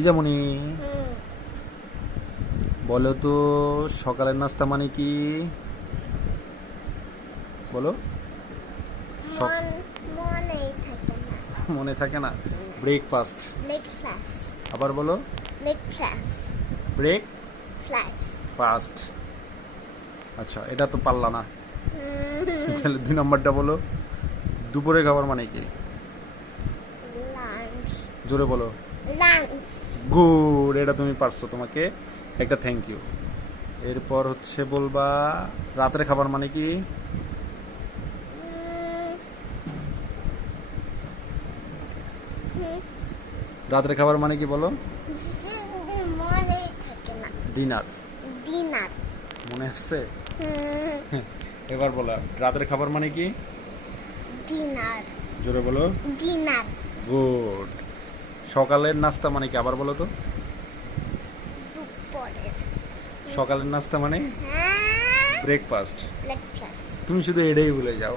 ইজামণি, বলো তো সকালের নাস্তা মানে কি? বলো। মনেই থাকে না। মনে থাকে না? ব্রেকফাস্ট। ব্রেকফাস্ট। আবার বলো। ব্রেকফাস্ট। ব্রেক ফ্লাস। ফাস্ট। আচ্ছা, এটা তো পারলা না। তাহলে 2 নম্বরটা বলো। দুপুরে খাবার মানে কি? লাঞ্চ। জোরে বলো। লাঞ্চ। গুড, এটা তুমি পারছো, তোমাকে একটা থ্যাংক ইউ। এরপর হচ্ছে বলবা রাতের খাবার মানে কি? রাতের খাবার মানে কি বলো? মনেই থাকে না। ডিনার। ডিনার। মনে আসছে? এবার বলো রাতের খাবার মানে কি? ডিনার। জোরে বলো। ডিনার। গুড। সকালের নাস্তা মানে কি আবার বলো তো? দুপুরের। সকালের নাস্তা মানে ব্রেকফাস্ট। ব্রেকফাস্ট। তুমি শুধু এটাই ভুলে যাও।